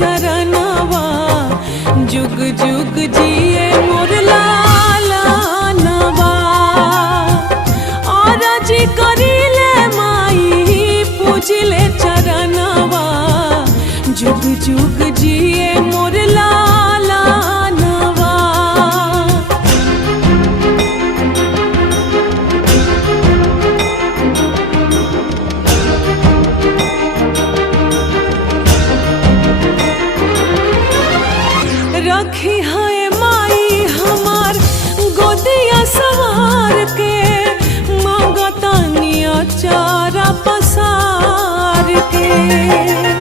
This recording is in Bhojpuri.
चरणवा जुग जुग जिए मोर लालनवा। और जी करिले माई पूजिले चरणवा जुग जुग जी